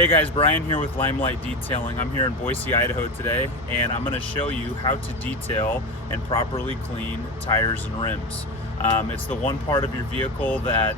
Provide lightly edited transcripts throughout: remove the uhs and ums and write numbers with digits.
Hey guys, Brian here with Limelight Detailing. I'm here in Boise, Idaho today, and I'm going to show you how to detail and properly clean tires and rims. It's the one part of your vehicle that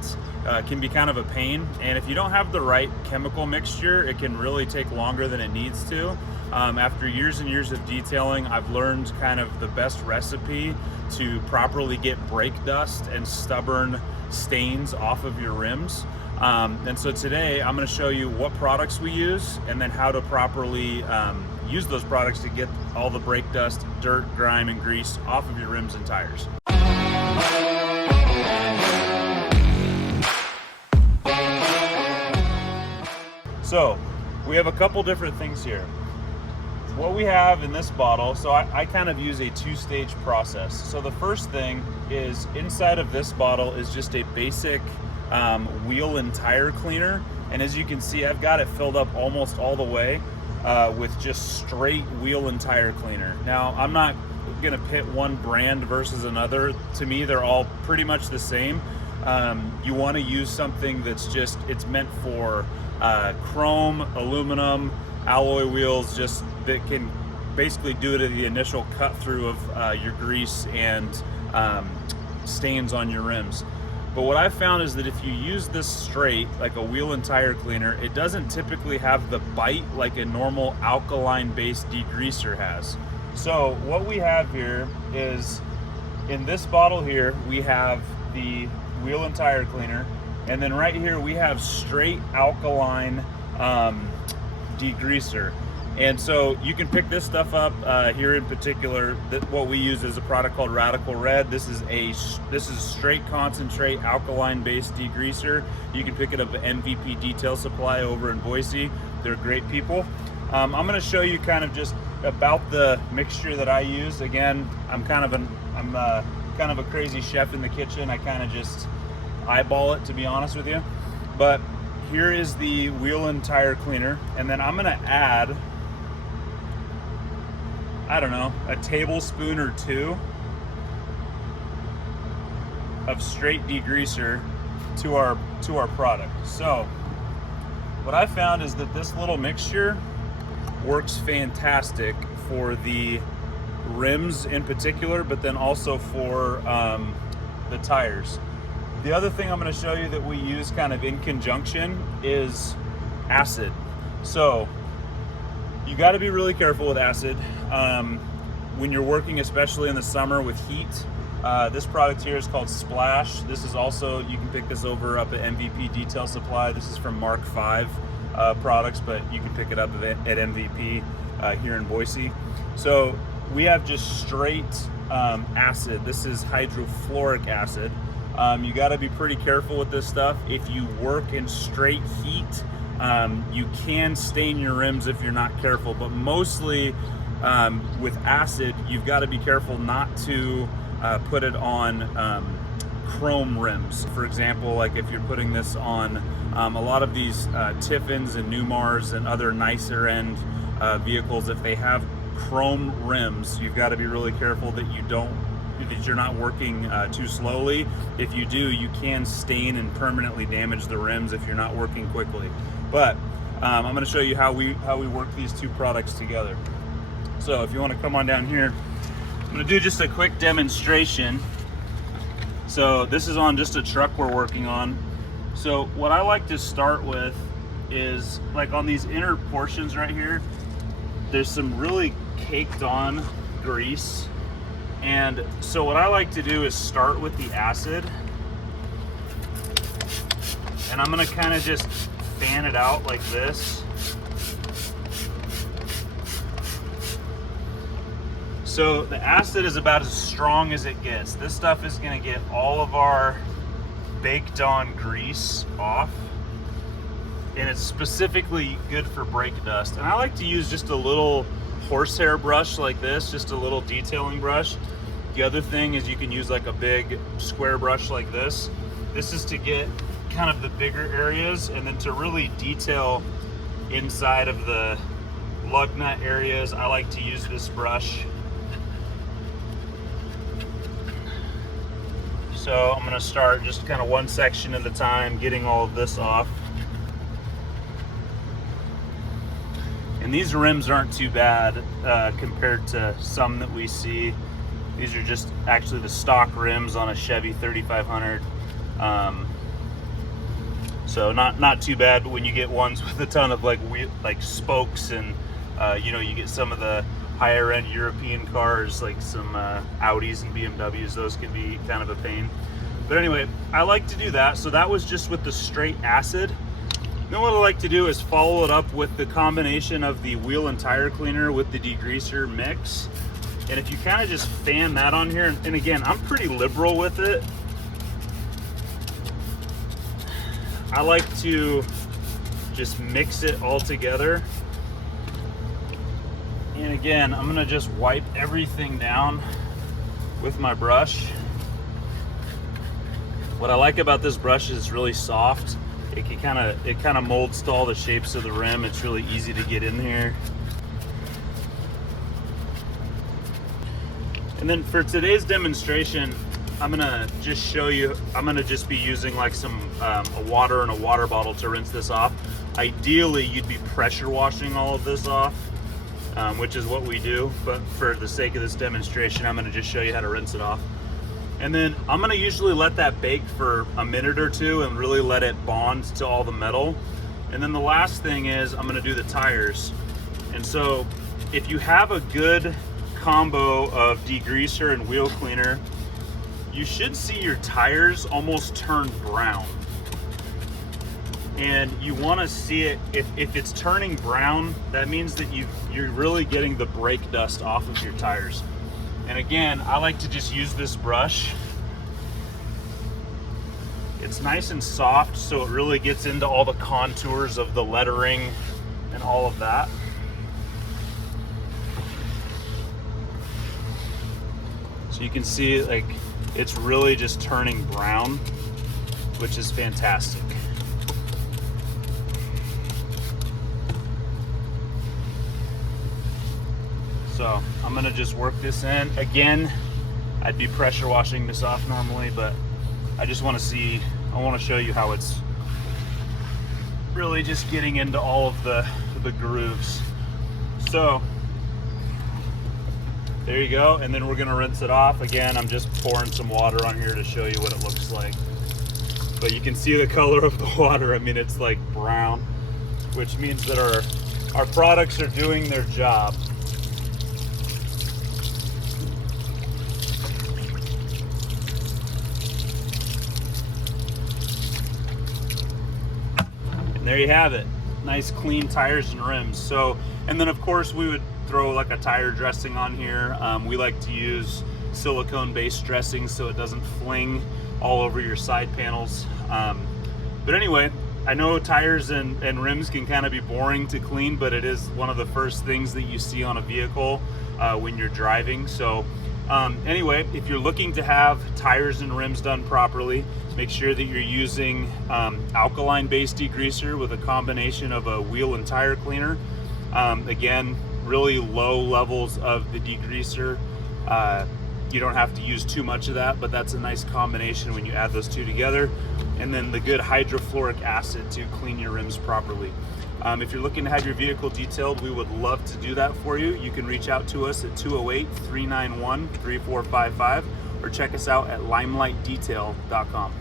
can be kind of a pain, and if you don't have the right chemical mixture, it can really take longer than it needs to. After years and years of detailing, I've learned kind of the best recipe to properly get brake dust and stubborn stains off of your rims. And so today I'm going to show you what products we use and then how to properly use those products to get all the brake dust, dirt, grime, and grease off of your rims and tires. So we have a couple different things here. What we have in this bottle, so I kind of use a two-stage process. So the first thing is inside of this bottle is just a basic wheel and tire cleaner, and as you can see, I've got it filled up almost all the way with just straight wheel and tire cleaner. Now, I'm not gonna pit one brand versus another. To me, they're all pretty much the same. You want to use something that's just, it's meant for chrome, aluminum, alloy wheels, just that can basically do the initial cut through of your grease and stains on your rims. But what I've found is that if you use this straight, like a wheel and tire cleaner, it doesn't typically have the bite like a normal alkaline-based degreaser has. So what we have here is, in this bottle here, we have the wheel and tire cleaner, and then right here we have straight alkaline degreaser. And so you can pick this stuff up here in particular. What we use is a product called Radical Red. This is straight concentrate alkaline based degreaser. You can pick it up at MVP Detail Supply over in Boise. They're great people. I'm going to show you kind of just about the mixture that I use. Again, I'm kind of a crazy chef in the kitchen. I kind of just eyeball it, to be honest with you. But here is the wheel and tire cleaner, and then I'm going to add, I don't know, a tablespoon or two of straight degreaser to our product. So what I found is that this little mixture works fantastic for the rims in particular, but then also for the tires. The other thing I'm going to show you that we use kind of in conjunction is acid. So you got to be really careful with acid when you're working, especially in the summer with heat. This product here is called Splash. This is also, you can pick this over up at MVP Detail Supply. This is from Mark V products, but you can pick it up at MVP here in Boise. So we have just straight acid. This is hydrofluoric acid. You got to be pretty careful with this stuff. If you work in straight heat, you can stain your rims if you're not careful, but mostly with acid, you've got to be careful not to put it on chrome rims. For example, like if you're putting this on a lot of these Tiffins and Newmars and other nicer end vehicles, if they have chrome rims, you've got to be really careful that you're not working too slowly. If you do, you can stain and permanently damage the rims if you're not working quickly. But I'm going to show you how we work these two products together. So if you want to come on down here, I'm going to do just a quick demonstration. So this is on just a truck we're working on. So what I like to start with is, like on these inner portions right here, there's some really caked on grease. And so what I like to do is start with the acid, and I'm gonna kind of just fan it out like this. So the acid is about as strong as it gets. This stuff is gonna get all of our baked on grease off, and it's specifically good for brake dust. And I like to use just a little horsehair brush like this, just a little detailing brush. The other thing is you can use like a big square brush like this. This is to get kind of the bigger areas, and then to really detail inside of the lug nut areas, I like to use this brush. So I'm gonna start just kind of one section at a time, getting all of this off. And these rims aren't too bad compared to some that we see. These are just actually the stock rims on a Chevy 3500. So not too bad, but when you get ones with a ton of like spokes and you know, you get some of the higher end European cars like some Audis and BMWs, those can be kind of a pain. But anyway, I like to do that. So that was just with the straight acid. Then what I like to do is follow it up with the combination of the wheel and tire cleaner with the degreaser mix. And if you kind of just fan that on here, and again, I'm pretty liberal with it. I like to just mix it all together. And again, I'm gonna just wipe everything down with my brush. What I like about this brush is it's really soft. It kind of molds to all the shapes of the rim. It's really easy to get in here. And then for today's demonstration, I'm gonna just show you, I'm gonna just be using like some a water and a water bottle to rinse this off. Ideally, you'd be pressure washing all of this off, which is what we do. But for the sake of this demonstration, I'm gonna just show you how to rinse it off. And then I'm gonna usually let that bake for a minute or two and really let it bond to all the metal. And then the last thing is I'm gonna do the tires. And so if you have a good combo of degreaser and wheel cleaner, you should see your tires almost turn brown. And you wanna see it, if it's turning brown, that means that you're really getting the brake dust off of your tires. And again, I like to just use this brush. It's nice and soft, so it really gets into all the contours of the lettering and all of that. So you can see like it's really just turning brown, which is fantastic. So I'm gonna just work this in. Again, I'd be pressure washing this off normally, but I just wanna see, I wanna show you how it's really just getting into all of the grooves. So there you go, and then we're gonna rinse it off. Again, I'm just pouring some water on here to show you what it looks like. But you can see the color of the water. I mean, it's like brown, which means that our products are doing their job. And there you have it. Nice clean tires and rims. So, and then of course we would throw like a tire dressing on here. We like to use silicone based dressing so it doesn't fling all over your side panels. But anyway, I know tires and rims can kind of be boring to clean, but it is one of the first things that you see on a vehicle when you're driving. So anyway, if you're looking to have tires and rims done properly, make sure that you're using alkaline based degreaser with a combination of a wheel and tire cleaner. Again, really low levels of the degreaser. You don't have to use too much of that, but that's a nice combination when you add those two together. And then the good hydrofluoric acid to clean your rims properly. If you're looking to have your vehicle detailed, we would love to do that for you. You can reach out to us at 208-391-3455 or check us out at limelightdetail.com.